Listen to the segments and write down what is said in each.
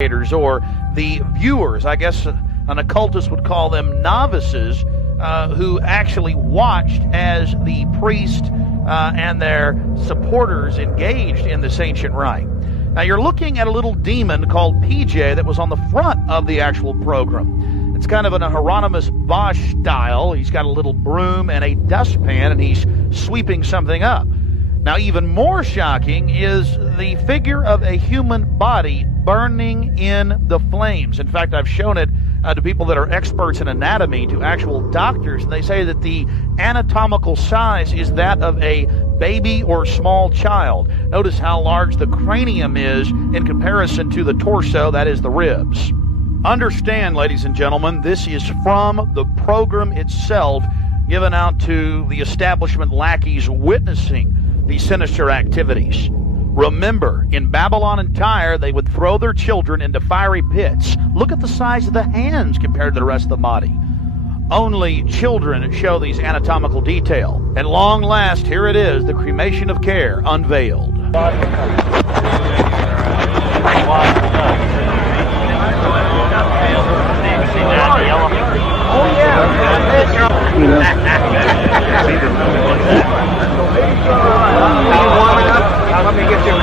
or the viewers, I guess an occultist would call them novices, who actually watched as the priest and their supporters engaged in this ancient rite. Now you're looking at a little demon called PJ that was on the front of the actual program. It's kind of an Hieronymus Bosch style. He's got a little broom and a dustpan, and he's sweeping something up. Now, even more shocking is the figure of a human body burning in the flames. In fact, I've shown it to people that are experts in anatomy, to actual doctors, and they say that the anatomical size is that of a baby or small child. Notice how large the cranium is in comparison to the torso, that is the ribs. Understand, ladies and gentlemen, this is from the program itself, given out to the establishment lackeys witnessing these sinister activities. Remember, in Babylon and Tyre, they would throw their children into fiery pits. Look at the size of the hands compared to the rest of the body. Only children show these anatomical detail. At long last, here it is, the cremation of care unveiled. Oh, yeah. Let me get you a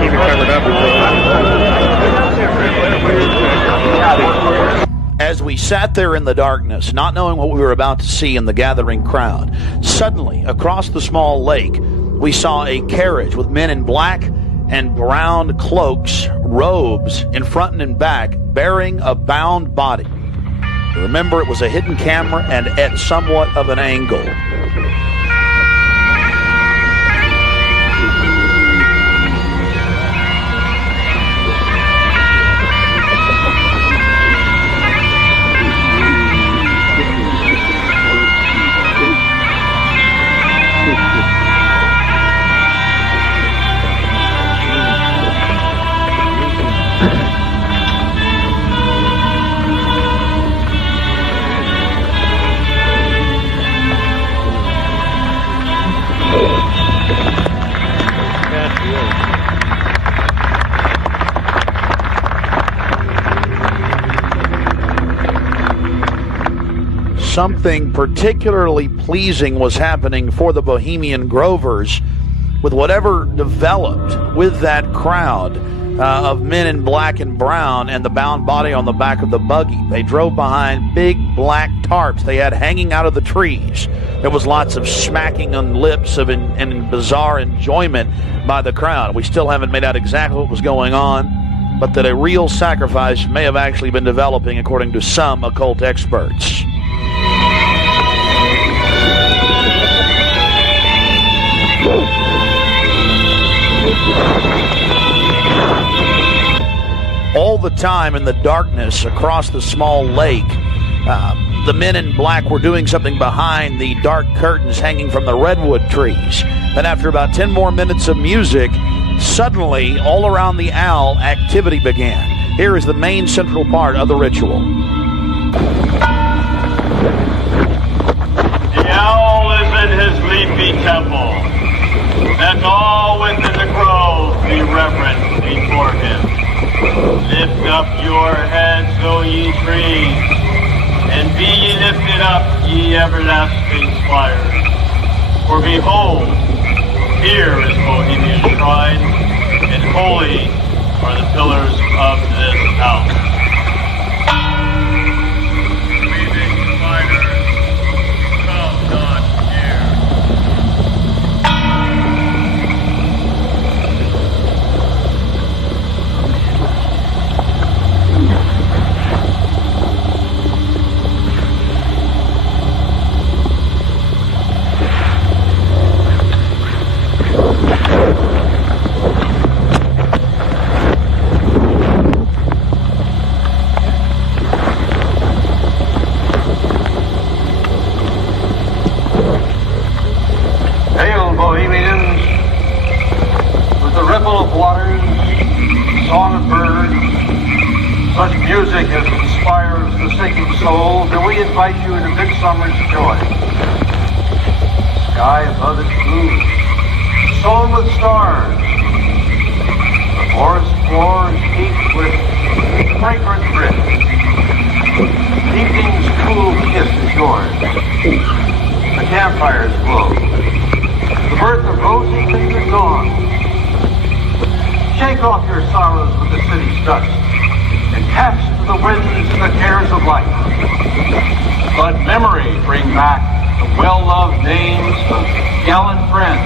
keep it covered up. As we sat there in the darkness, not knowing what we were about to see in the gathering crowd, suddenly, across the small lake, we saw a carriage with men in black and brown cloaks, robes, in front and in back, bearing a bound body. Remember, it was a hidden camera and at somewhat of an angle. Something particularly pleasing was happening for the Bohemian Grovers with whatever developed with that crowd of men in black and brown and the bound body on the back of the buggy. They drove behind big black tarps they had hanging out of the trees. There was lots of smacking on lips of and bizarre enjoyment by the crowd. We still haven't made out exactly what was going on, but that a real sacrifice may have actually been developing according to some occult experts. All the time in the darkness across the small lake, the men in black were doing something behind the dark curtains hanging from the redwood trees. Then after about 10 more minutes of music, suddenly all around the owl activity began. Here is the main central part of the ritual. The owl is in his leafy temple. Let all within the grove be reverent before him. Lift up your heads, O ye trees, and be ye lifted up, ye everlasting spires. For behold, here is Bohemian shrine, and holy are the pillars of this house. Weaving spiders, come not near. Hail, Bohemians, with the ripple of waters, song of birds, such music as inspires the sinking soul, do we invite you into midsummer's joy. Sky above its blue, sown with stars, shores heaped with fragrant drift. Evening's cool kiss is yours. The campfires glow. The birth of rosy fingered dawn. Shake off your sorrows with the city's dust and cast to the winds the cares of life. Let memory bring back the well-loved names of gallant friends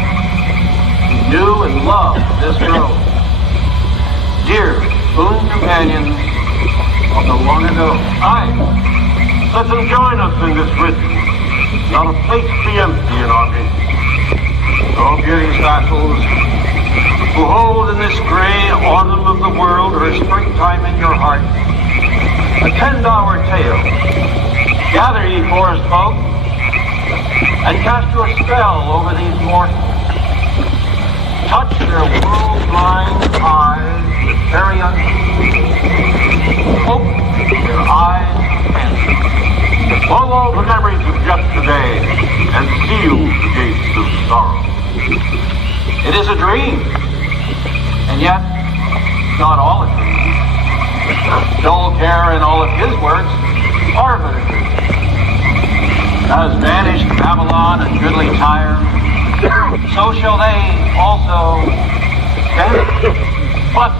who knew and loved this road. Dear boon companions of the long ago. Aye, let them join us in this rhythm. Not a place be empty in our midst. Oh, beauty's vassals, who hold in this gray autumn of the world her springtime in your heart, attend our tale. Gather, ye forest folk, and cast your spell over these mortals. Touch their world-blind eyes with fairy unseen. Open their eyes and swallow all the memories of yesterday and seal the gates of sorrow. It is a dream, and yet not all a dream. Dull care and all of his works are but a dream. As vanished Babylon and goodly Tyre, so shall they also vanish. But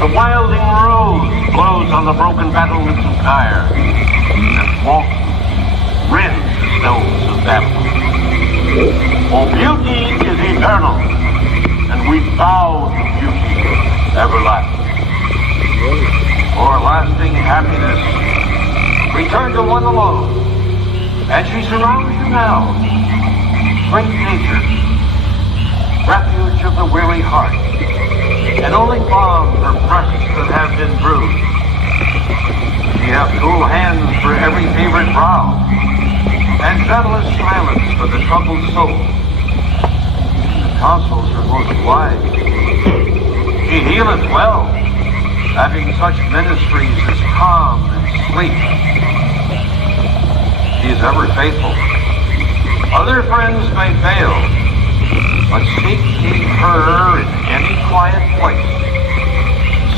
the wilding rose blows on the broken battlements of Tyre, and walks rends the stones of Babylon. For beauty is eternal, and we bow to beauty everlasting. For lasting happiness, return to one alone, and she surrounds you now. Great nature, refuge of the weary heart, and only balm for breasts that have been bruised. She hath cool hands for every favored brow, and gentlest silence for the troubled soul. The counsels are most wise. She healeth well, having such ministries as calm and sleep. She is ever faithful. Other friends may fail, but seek ye her in any quiet place.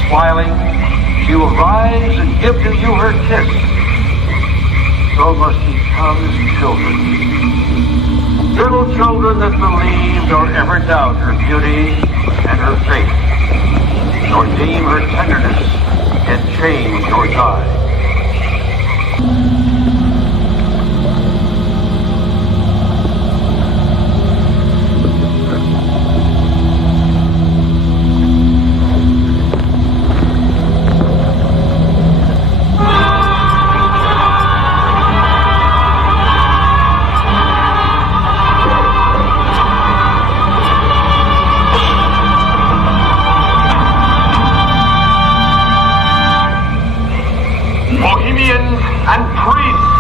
Smiling, she will rise and give to you her kiss. So must ye come as children. Little children that believe nor ever doubt her beauty and her faith, nor deem her tenderness can change or die. Bohemians and priests,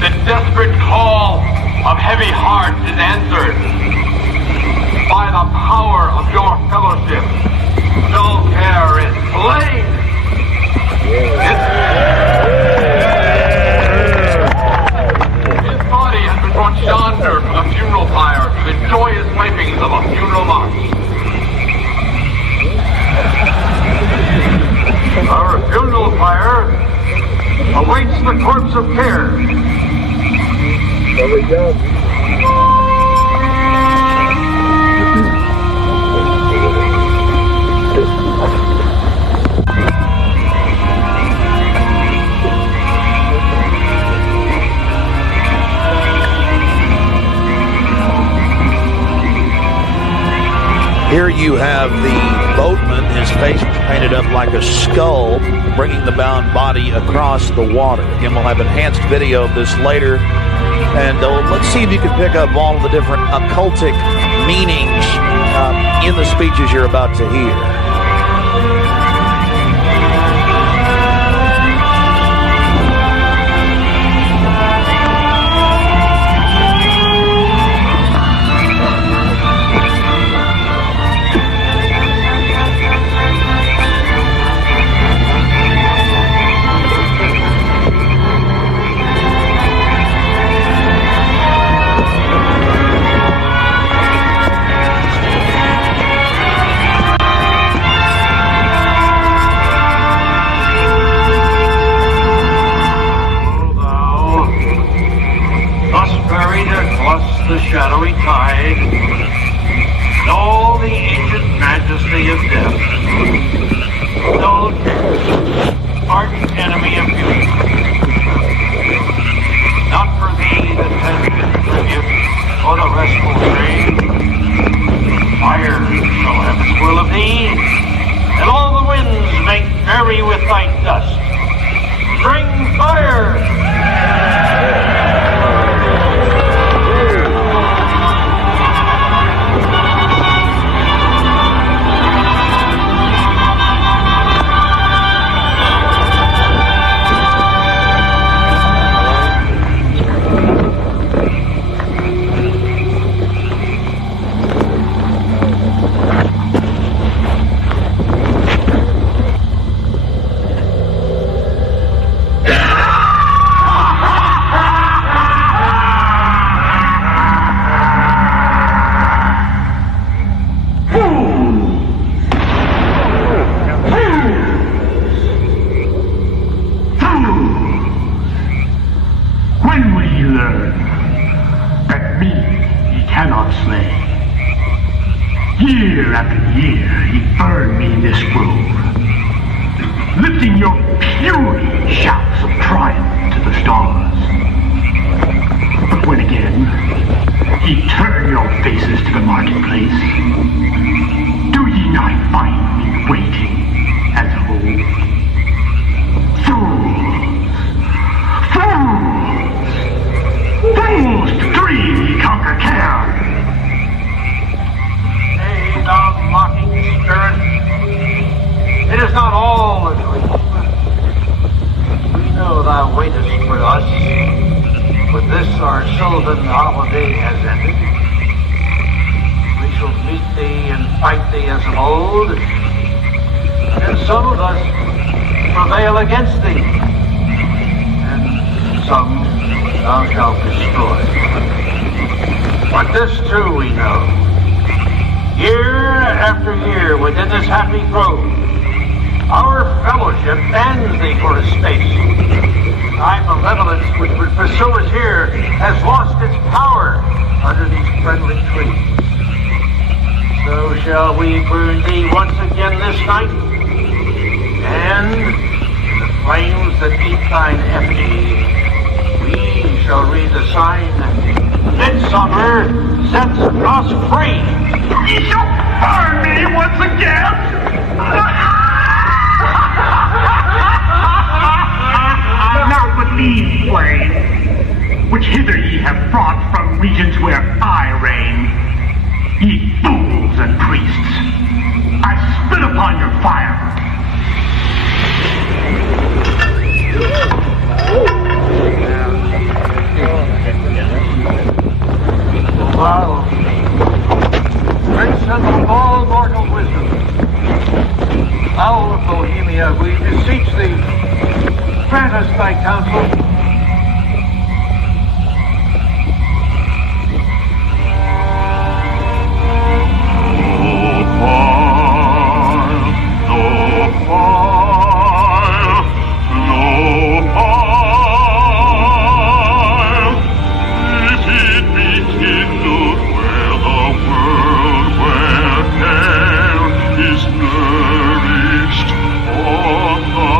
the desperate call of heavy hearts is answered. By the power of your fellowship, dull care is slain. His body has been brought yonder from the funeral pyre to the joyous pipings of a funeral march. Our funeral pyre awaits the corpse of care. There we go. Here you have the boatman, his face painted up like a skull, bringing the bound body across the water. Again, we'll have enhanced video of this later. And let's see if you can pick up all of the different occultic meanings in the speeches you're about to hear. in this grove, lifting your puny shouts of triumph to the stars. But when again ye turn your faces to the marketplace, do ye not find me waiting as of old? Fools to dream ye conquer care. Nay, thou mocking spirit, it is not all a dream. We know thou waitest for us, but this our sylvan holiday has ended. We shall meet thee and fight thee as of old, and some of us prevail against thee, and some thou shalt destroy. But this too we know. Year after year within this happy grove, our fellowship bans thee for a space. Thy malevolence which would pursue us here has lost its power under these friendly trees. So shall we burn thee once again this night, and in the flames that eat thine effigy, we shall read the sign, Midsummer sets us free. Ye shall burn me once again! Now but these flames, which hither ye have brought from regions where I reign, ye fools and priests, I spit upon your fire. Wow. Prince of all mortal wisdom, Owl of Bohemia, we beseech thee, grant us thy counsel. Nourished on the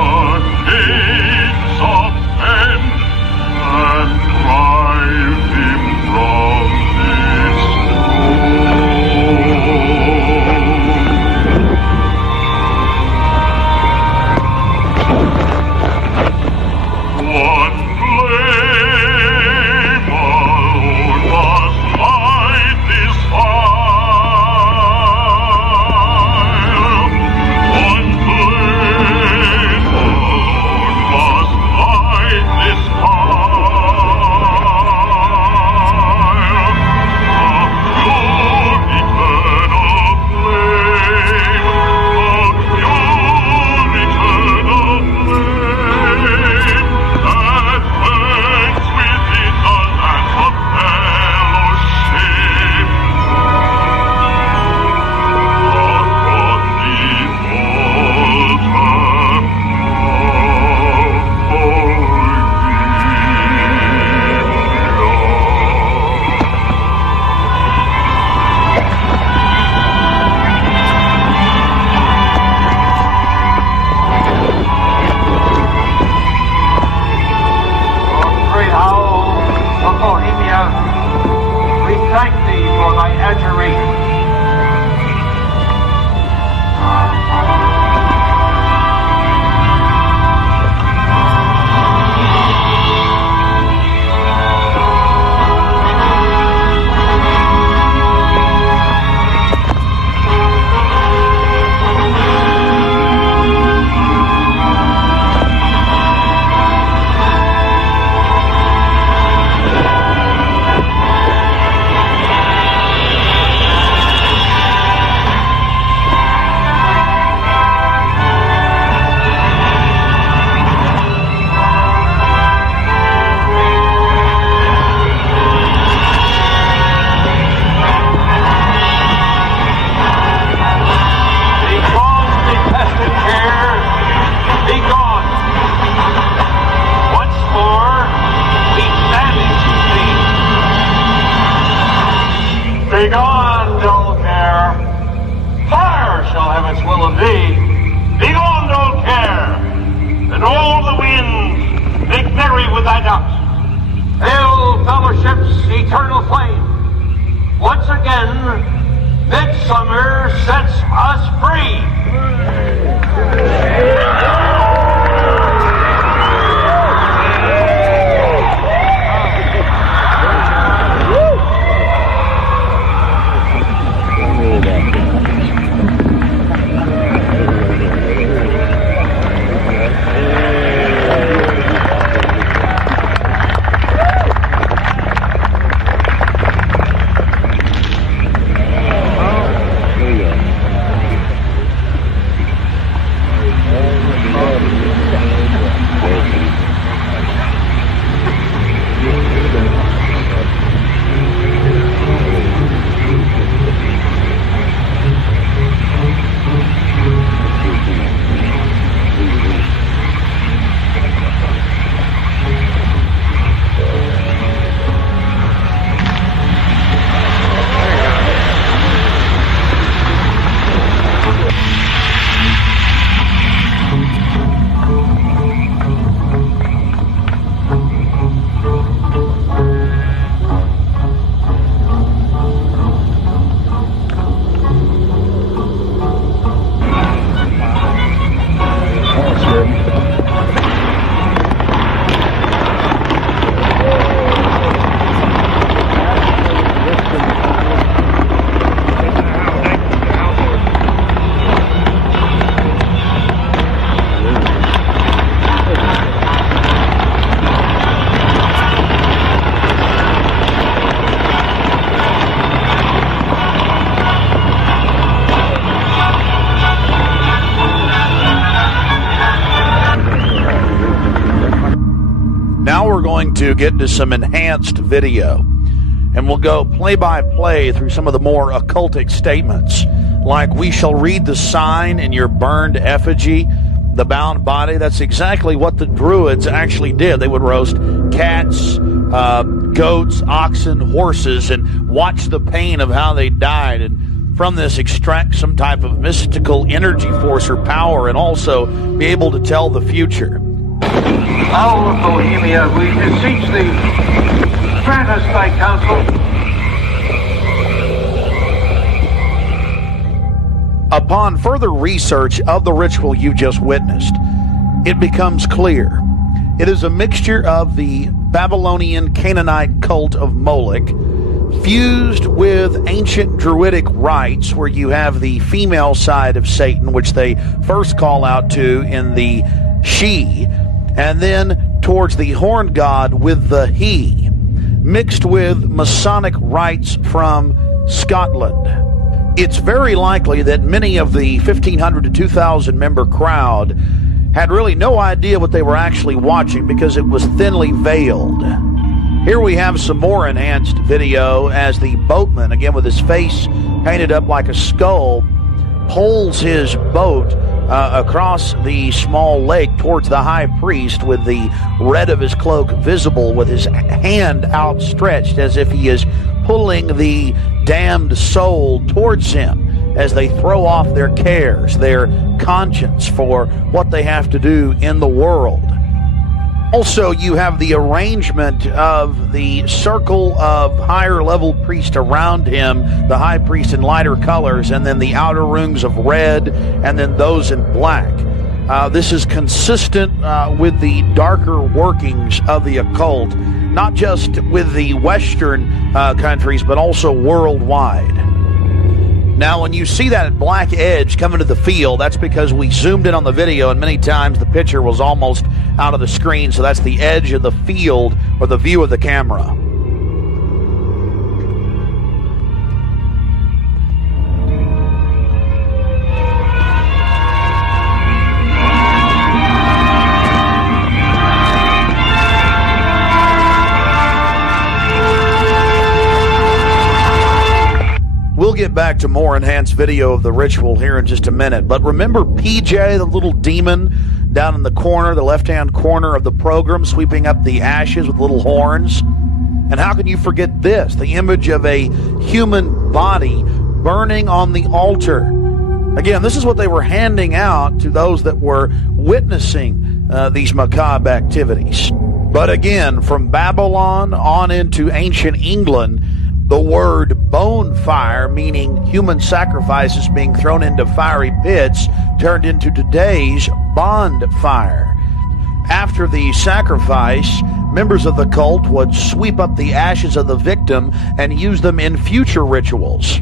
heights of and all the winds make merry with thy doubts. Hail, fellowship's eternal flame! Once again, midsummer sets us free! Now we're going to get into some enhanced video, and we'll go play by play through some of the more occultic statements, like we shall read the sign in your burned effigy, the bound body. That's exactly what the Druids actually did. They would roast cats, goats, oxen, horses, and watch the pain of how they died, and from this extract some type of mystical energy force or power, and also be able to tell the future. Owl of Bohemia, we beseech thee, grant us thy counsel. Upon further research of the ritual you just witnessed, it becomes clear it is a mixture of the Babylonian Canaanite cult of Moloch fused with ancient Druidic rites, where you have the female side of Satan, which they first call out to in the she, and then towards the horn god with the he, mixed with Masonic rites from Scotland. It's very likely that many of the 1,500 to 2,000 member crowd had really no idea what they were actually watching because it was thinly veiled. Here we have some more enhanced video as the boatman, again with his face painted up like a skull, pulls his boat across the small lake towards the high priest, with the red of his cloak visible, with his hand outstretched as if he is pulling the damned soul towards him as they throw off their cares, their conscience for what they have to do in the world. Also, you have the arrangement of the circle of higher level priests around him, the high priest in lighter colors, and then the outer rings of red, and then those in black. This is consistent with the darker workings of the occult, not just with the Western countries, but also worldwide. Now, when you see that black edge coming to the field, that's because we zoomed in on the video, and many times the picture was almost out of the screen, so that's the edge of the field or the view of the camera. We'll get back to more enhanced video of the ritual here in just a minute, but remember PJ, the little demon down in the corner, the left-hand corner of the program, sweeping up the ashes with little horns? And how can you forget this, the image of a human body burning on the altar? Again, this is what they were handing out to those that were witnessing these macabre activities. But again, from Babylon on into ancient England, the word bonfire, meaning human sacrifices being thrown into fiery pits, turned into today's bonfire. After the sacrifice, members of the cult would sweep up the ashes of the victim and use them in future rituals.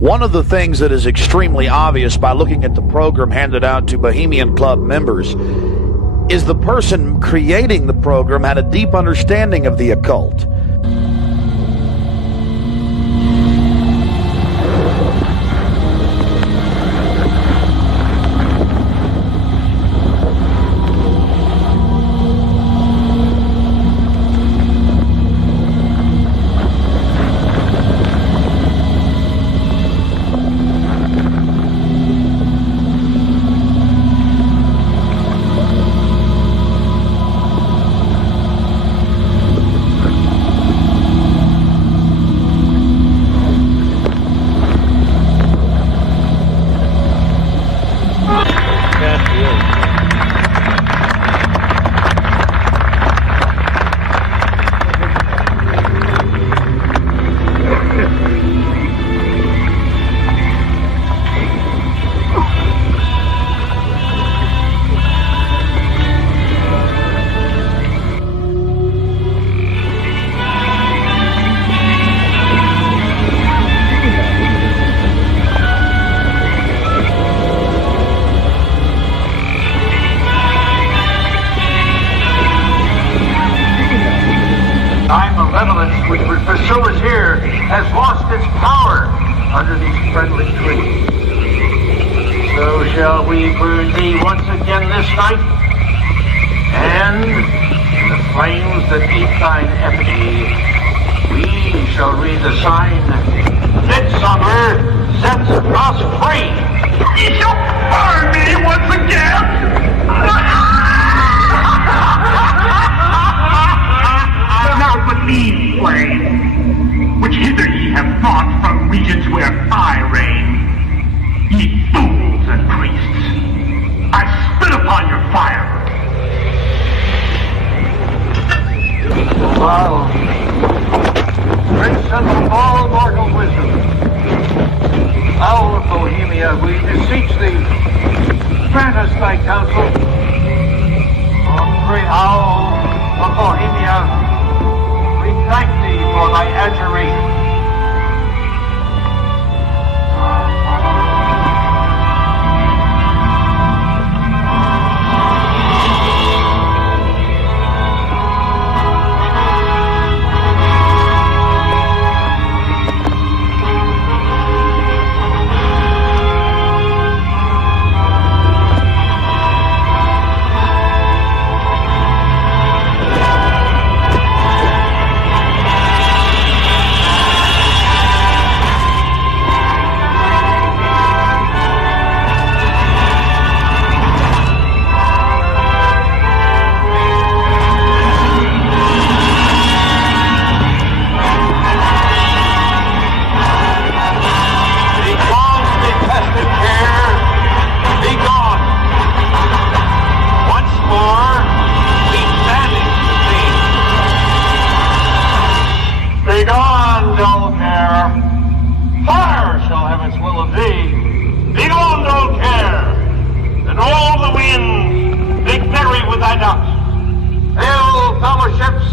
One of the things that is extremely obvious by looking at the program handed out to Bohemian Club members is the person creating the program had a deep understanding of the occult. Which would pursue us here has lost its power under these friendly trees. So shall we burn thee once again this night, and in the flames that eat thine effigy, we shall read the sign, Midsummer sets us free. You shall burn me once again! Not with these flames, which hither ye have brought from regions where I reign. Ye fools and priests, I spit upon your fire. Wow. Prince of all mortal wisdom, Owl of Bohemia, we beseech thee, grant us thy counsel. O great Owl of Bohemia, we thank thee for thy adjuration.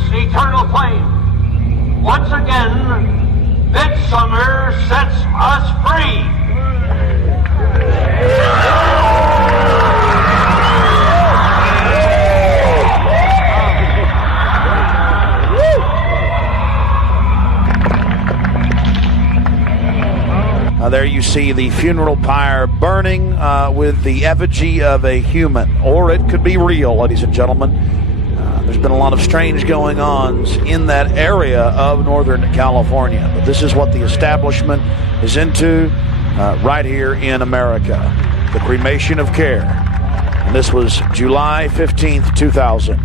Eternal flame. Once again, Midsummer sets us free. There you see the funeral pyre burning with the effigy of a human, or it could be real, ladies and gentlemen. There's been a lot of strange going-ons in that area of Northern California, but this is what the establishment is into right here in America, the cremation of care. And this was July 15th, 2000.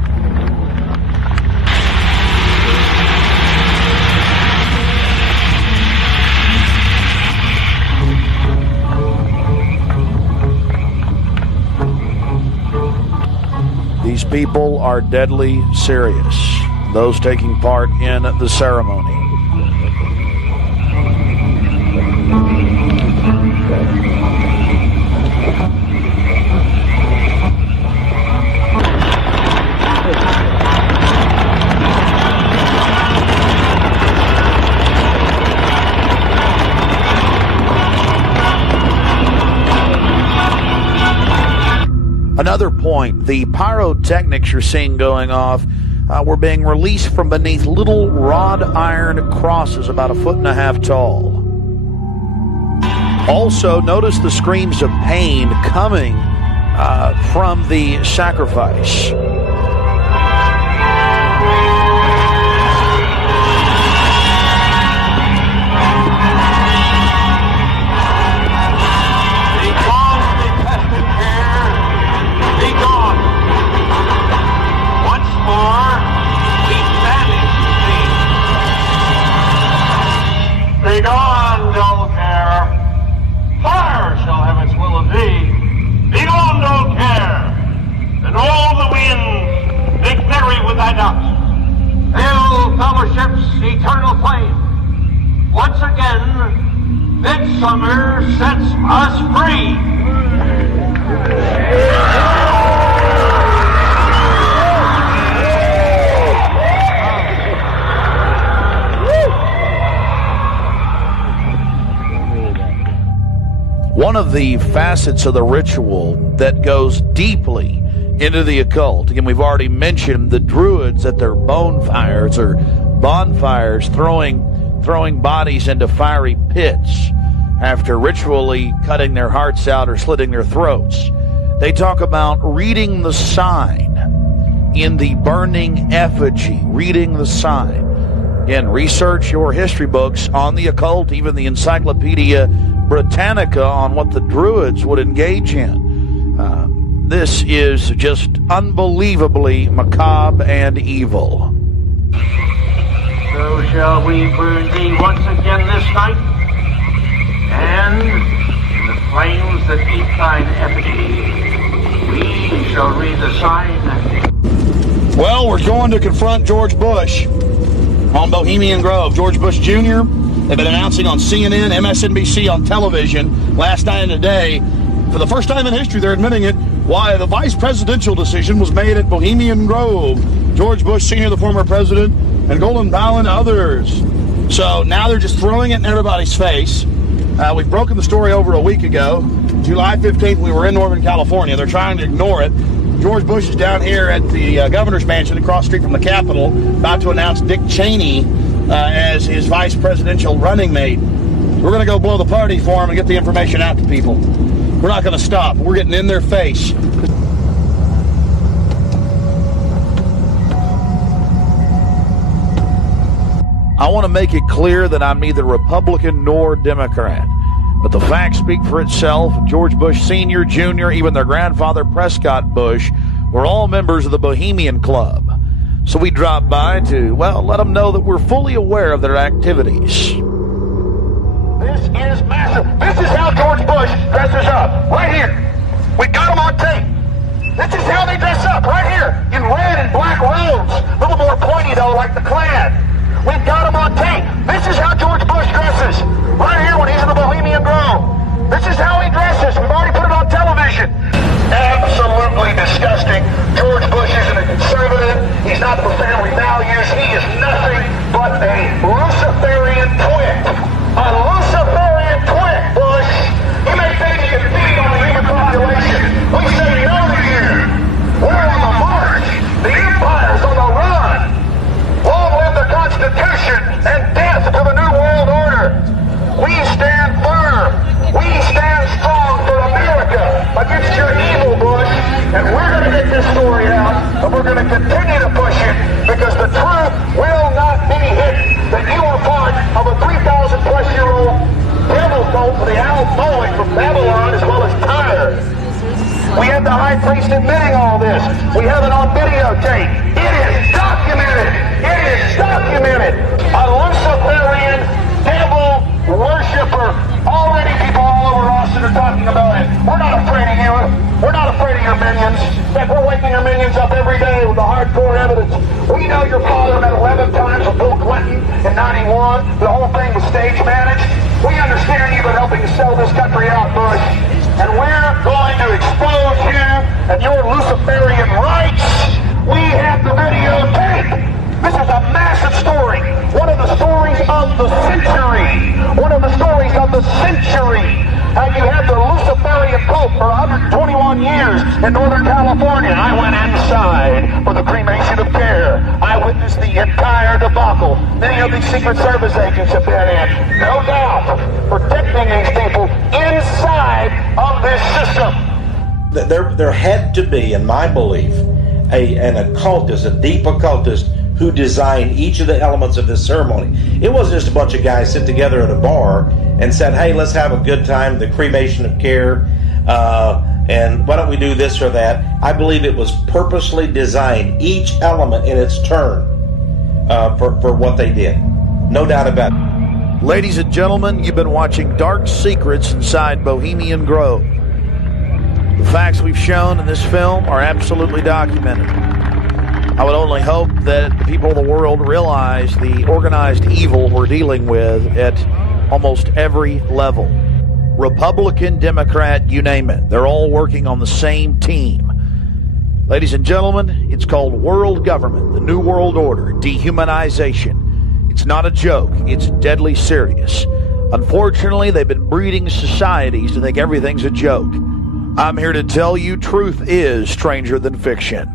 These people are deadly serious, those taking part in the ceremony. Another point, the pyrotechnics you're seeing going off were being released from beneath little wrought iron crosses about 1.5 feet tall. Also, notice the screams of pain coming from the sacrifice. Begone, dull care. Fire shall have its will of thee. Begone, dull care. And all the winds make merry with thy doubts. Hail, fellowship's eternal flame. Once again, midsummer sets us free. One of the facets of the ritual that goes deeply into the occult, again, we've already mentioned the Druids at their bonfires or bonfires throwing bodies into fiery pits after ritually cutting their hearts out or slitting their throats. They talk about reading the sign in the burning effigy, reading the sign. Again, research your history books on the occult, even the Encyclopedia Britannica on what the Druids would engage in. This is just unbelievably macabre and evil. So shall we burn thee once again this night, and in the flames that eat thine effigy, we shall read the sign. Well, we're going to confront George Bush on Bohemian Grove. George Bush Jr., they've been announcing on CNN, MSNBC, on television last night and today. For the first time in history, they're admitting it, why the vice presidential decision was made at Bohemian Grove. George Bush Sr., the former president, and Golden Powell and others. So now they're just throwing it in everybody's face. We've broken the story over a week ago. July 15th, we were in Northern California. They're trying to ignore it. George Bush is down here at the governor's mansion across the street from the Capitol, about to announce Dick Cheney as his vice presidential running mate. We're going to go blow the party for him and get the information out to people. We're not going to stop. We're getting in their face. I want to make it clear that I'm neither Republican nor Democrat. But the facts speak for itself. George Bush Sr., Jr., even their grandfather Prescott Bush were all members of the Bohemian Club. So we dropped by to, well, let them know that we're fully aware of their activities. This is massive. This is how George Bush dresses up. Right here. We got him on tape. This is how they dress up. Right here. In red and black robes. A little more pointy, though, like the Klan. We've got him on tape. This is how George Bush dresses. Right here when he's in the Bohemian Grove. This is how he dresses. We've already put it on television. Absolutely disgusting. George Bush isn't a conservative. He's not for family values. He is nothing but a Luciferian twit. A Luciferian twit, Bush. You may think you can feed on the human population. We say no to you. We're on the march. The empire's on the run. Long live the Constitution and death to the New World Order. We stand firm. We stand strong for America against your evil, Bush. And we're going to get this story out, and we're going to continue to push it because the truth will not be hidden. That you are part of a 3,000-plus-year-old devil cult for the owl mowing from Babylon as well as Tyre. We have the high priest admitting all this. We have it on videotape. It is documented. It is documented. A Luciferian devil worshiper. Already people all over Austin are talking about it. We're not afraid of you. We're not afraid of waking your minions. Heck, we're waking your minions up every day with the hardcore evidence. We know your father met 11 times with Bill Clinton in 91. The whole thing was stage managed. We understand you've been helping to sell this country out, Bush. And we're going to expose you and your Luciferian rights. We have the videotape. This is a massive story. One of the stories of the century. One of the stories of the century. How you had the Luciferian Pope for 121 years in Northern California. I went inside for the cremation of care. I witnessed the entire debacle. Many of these Secret Service agents have been in, no doubt, protecting these people inside of this system. There had to be, in my belief, an occultist, a deep occultist, who designed each of the elements of this ceremony. It wasn't just a bunch of guys sit together at a bar and said, hey, let's have a good time, the cremation of care, and why don't we do this or that. I believe it was purposely designed, each element in its turn, for what they did. No doubt about it. Ladies and gentlemen, you've been watching Dark Secrets inside Bohemian Grove. The facts we've shown in this film are absolutely documented. I would only hope that the people of the world realize the organized evil we're dealing with at almost every level. Republican, Democrat, you name it. They're all working on the same team. Ladies and gentlemen, it's called world government, the New World Order, dehumanization. It's not a joke. It's deadly serious. Unfortunately, they've been breeding societies to think everything's a joke. I'm here to tell you truth is stranger than fiction.